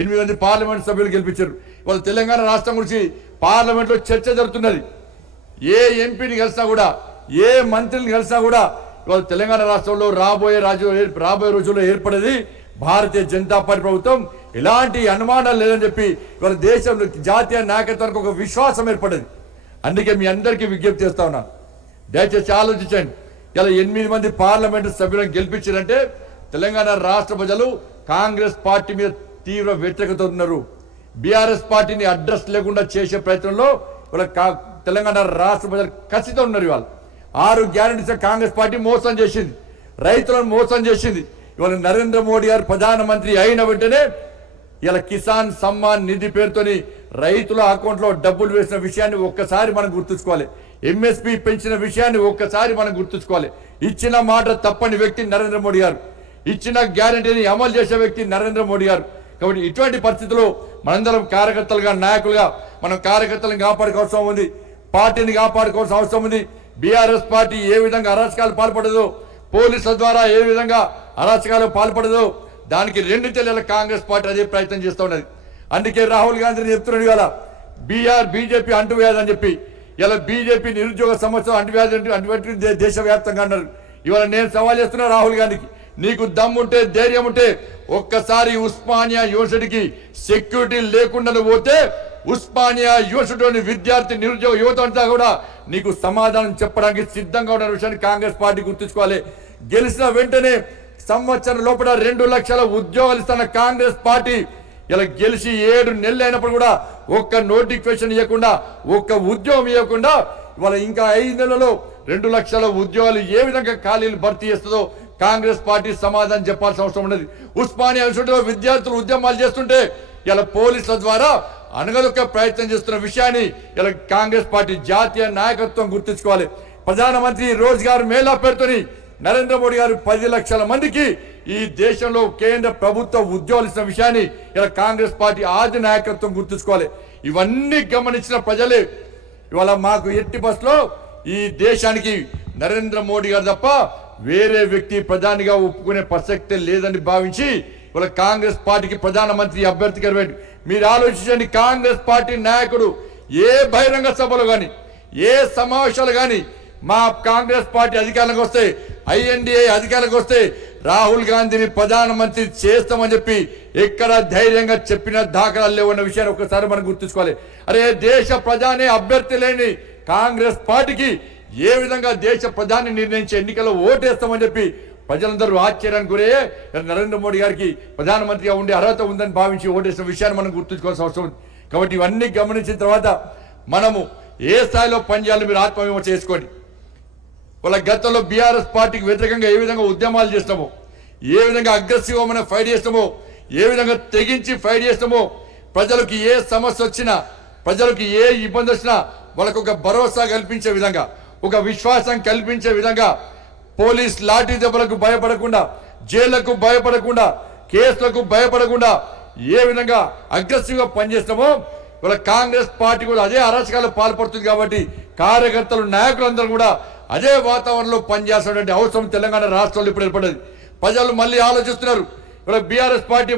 8 మంది పార్లమెంట్ సభ్యులు గెలిపించారు. ఇవాళ తెలంగాణ రాష్ట్రం గురించి పార్లమెంట్లో చర్చ జరుగుతున్నది. ఏ ఎంపీని కలిసినా కూడా, ఏ మంత్రిని కలిసినా కూడా ఇవాళ తెలంగాణ రాష్ట్రంలో రాబోయే రోజుల్లో ఏర్పడేది భారతీయ జనతా పార్టీ ప్రభుత్వం. ఎలాంటి అనుమానాలు లేదని చెప్పి ఇవాళ దేశంలో జాతీయ నాయకత్వానికి ఒక విశ్వాసం ఏర్పడేది. అందుకే మీ అందరికీ విజ్ఞప్తి చేస్తా ఉన్నాను, దయచేసి ఆలోచించండి. ఇలా 8 మంది పార్లమెంటు సభ్యులను గెలిపించారంటే తెలంగాణ రాష్ట్ర ప్రజలు కాంగ్రెస్ పార్టీ మీద తీవ్ర వ్యతిరేకత ఉన్నారు. బీఆర్ఎస్ పార్టీని అడ్రస్ లేకుండా చేసే ప్రయత్నంలో ఇవాళ తెలంగాణ రాష్ట్ర ప్రజలు కసితో ఉన్నారు. ఇవాళ 6 గ్యారెంటీస్ కాంగ్రెస్ పార్టీ మోసం చేసింది, రైతులను మోసం చేసింది. ఇవాళ నరేంద్ర మోడీ గారు ప్రధానమంత్రి అయిన వెంటనే ఇలా కిసాన్ సమ్మాన్ నిధి పేరుతోని రైతుల అకౌంట్లో డబ్బులు వేసిన విషయాన్ని ఒక్కసారి మనం గుర్తుంచుకోవాలి. ఎంఎస్పీ పెంచిన విషయాన్ని ఒక్కసారి మనం గుర్తుంచుకోవాలి. ఇచ్చిన మాట తప్పని వ్యక్తి నరేంద్ర మోడీ గారు, ఇచ్చిన గ్యారెంటీని అమలు చేసే వ్యక్తి నరేంద్ర మోడీ గారు. కాబట్టి ఇటువంటి పరిస్థితుల్లో మనందరం కార్యకర్తలుగా, నాయకులుగా మనం కార్యకర్తలను కాపాడుకోవాల్సిన అవసరం ఉంది, పార్టీని కాపాడుకోవాల్సిన అవసరం ఉంది. బీఆర్ఎస్ పార్టీ ఏ విధంగా అరాచకాలు పాల్పడదో, పోలీసుల ద్వారా ఏ విధంగా అరాచకాలు పాల్పడదో, దానికి 2 తెల్లల కాంగ్రెస్ పార్టీ అదే ప్రయత్నం చేస్తూ ఉన్నది. అందుకే రాహుల్ గాంధీని చెప్తున్నాడు ఇవాళ బీజేపీ అంటువ్యాధి అని చెప్పి. ఇలా బీజేపీ నిరుద్యోగ సమస్య అంటువ్యాధి దేశవ్యాప్తంగా అన్నారు. ఇవాళ నేను సవాల్ చేస్తున్నా రాహుల్ గాంధీకి, నీకు దమ్ముంటే, ధైర్యం ఉంటే ఒక్కసారి ఉస్మానియా యూనివర్సిటీకి సెక్యూరిటీ లేకుండా పోతే ఉస్మానియా యూనివర్సిటీలోని విద్యార్థి నిరుద్యోగ యువత అంతా కూడా నీకు సమాధానం చెప్పడానికి సిద్ధంగా ఉన్న విషయాన్ని కాంగ్రెస్ పార్టీ గుర్తుంచుకోవాలి. గెలిచిన వెంటనే సంవత్సరం లోపల 2 లక్షల ఉద్యోగాలు ఇస్తున్న కాంగ్రెస్ పార్టీ ఇలా గెలిచి 7 నెలలు అయినప్పుడు కూడా ఒక్క నోటిఫికేషన్ ఇవ్వకుండా, ఒక్క ఉద్యోగం ఇవ్వకుండా ఇవాళ ఇంకా 5 నెలల్లో 2 లక్షల ఉద్యోగాలు ఏ విధంగా ఖాళీలు భర్తీ చేస్తుందో కాంగ్రెస్ పార్టీ సమాధానం చెప్పాల్సిన అవసరం ఉన్నది. ఉస్మానియా యూనివర్సిటీలో విద్యార్థులు ఉద్యమాలు చేస్తుంటే ఇలా పోలీసుల ద్వారా అనగదొక్క ప్రయత్నం చేస్తున్న విషయాన్ని ఇలా కాంగ్రెస్ పార్టీ జాతీయ నాయకత్వం గుర్తుంచుకోవాలి. ప్రధానమంత్రి రోజ్గార్ మేళా పేరుతోని నరేంద్ర మోడీ గారు 10 లక్షల మందికి ఈ దేశంలో కేంద్ర ప్రభుత్వ ఉద్యోగాలు ఇచ్చిన విషయాన్ని ఇలా కాంగ్రెస్ పార్టీ ఆది నాయకత్వం గుర్తుంచుకోవాలి. ఇవన్నీ గమనించిన ప్రజలే ఇవాళ మాకు ఎట్టి బస్సులో ఈ దేశానికి నరేంద్ర మోడీ గారు తప్ప వేరే వ్యక్తి ప్రధానిగా ఒప్పుకునే ప్రసక్తే లేదని భావించి ఇవాళ కాంగ్రెస్ పార్టీకి ప్రధానమంత్రి అభ్యర్థిగా మీరు ఆలోచించండి. కాంగ్రెస్ పార్టీ నాయకుడు ఏ బహిరంగ సభలు కానీ, ఏ సమావేశాలు కానీ మా కాంగ్రెస్ పార్టీ అధికారంలోకి వస్తే, ఐఎన్డీఏ అధికారంలోకి వస్తే రాహుల్ గాంధీని ప్రధానమంత్రి చేస్తామని చెప్పి ఎక్కడ ధైర్యంగా చెప్పిన దాఖలాలు లేవన్న విషయాన్ని ఒకసారి మనం గుర్తుంచుకోవాలి. అరే దేశ ప్రధాని అభ్యర్థి లేని కాంగ్రెస్ పార్టీకి ఏ విధంగా దేశ ప్రధాని నిర్ణయించే ఎన్నికల్లో ఓటేస్తామని చెప్పి ప్రజలందరూ ఆశ్చర్యానికి గురయ్యే నరేంద్ర మోడీ గారికి ప్రధానమంత్రిగా ఉండే అర్హత ఉందని భావించి ఓటేసిన విషయాన్ని మనం గుర్తుంచుకోవాల్సిన అవసరం ఉంది. కాబట్టి ఇవన్నీ గమనించిన తర్వాత మనము ఏ స్థాయిలో పనిచేయాలో మీరు ఆత్మవిమర్శ చేసుకోండి. వాళ్ళ గతంలో బీఆర్ఎస్ పార్టీకి వ్యతిరేకంగా ఏ విధంగా ఉద్యమాలు చేస్తామో, ఏ విధంగా అగ్రెసివ్గా మనం ఫైట్ చేస్తామో, ఏ విధంగా తెగించి ఫైట్ చేస్తామో, ప్రజలకు ఏ సమస్య వచ్చినా, ప్రజలకు ఏ ఇబ్బంది వచ్చినా వాళ్ళకు ఒక భరోసా కల్పించే విధంగా, ఒక విశ్వాసం కల్పించే విధంగా, పోలీస్ లాఠీ దెబ్బలకు భయపడకుండా, జైళ్లకు భయపడకుండా, కేసులకు భయపడకుండా ఏ విధంగా అగ్రెసివ్గా పనిచేస్తామో ఇవాళ కాంగ్రెస్ పార్టీ కూడా అదే అరాచకాలు పాల్పడుతుంది. కాబట్టి కార్యకర్తలు, నాయకులందరూ కూడా అదే వాతావరణంలో పనిచేస్తున్నటువంటి అవసరం తెలంగాణ రాష్ట్రంలో ఇప్పుడు ఏర్పడేది. ప్రజలు మళ్ళీ ఆలోచిస్తున్నారు. ఇవాళ బీఆర్ఎస్ పార్టీ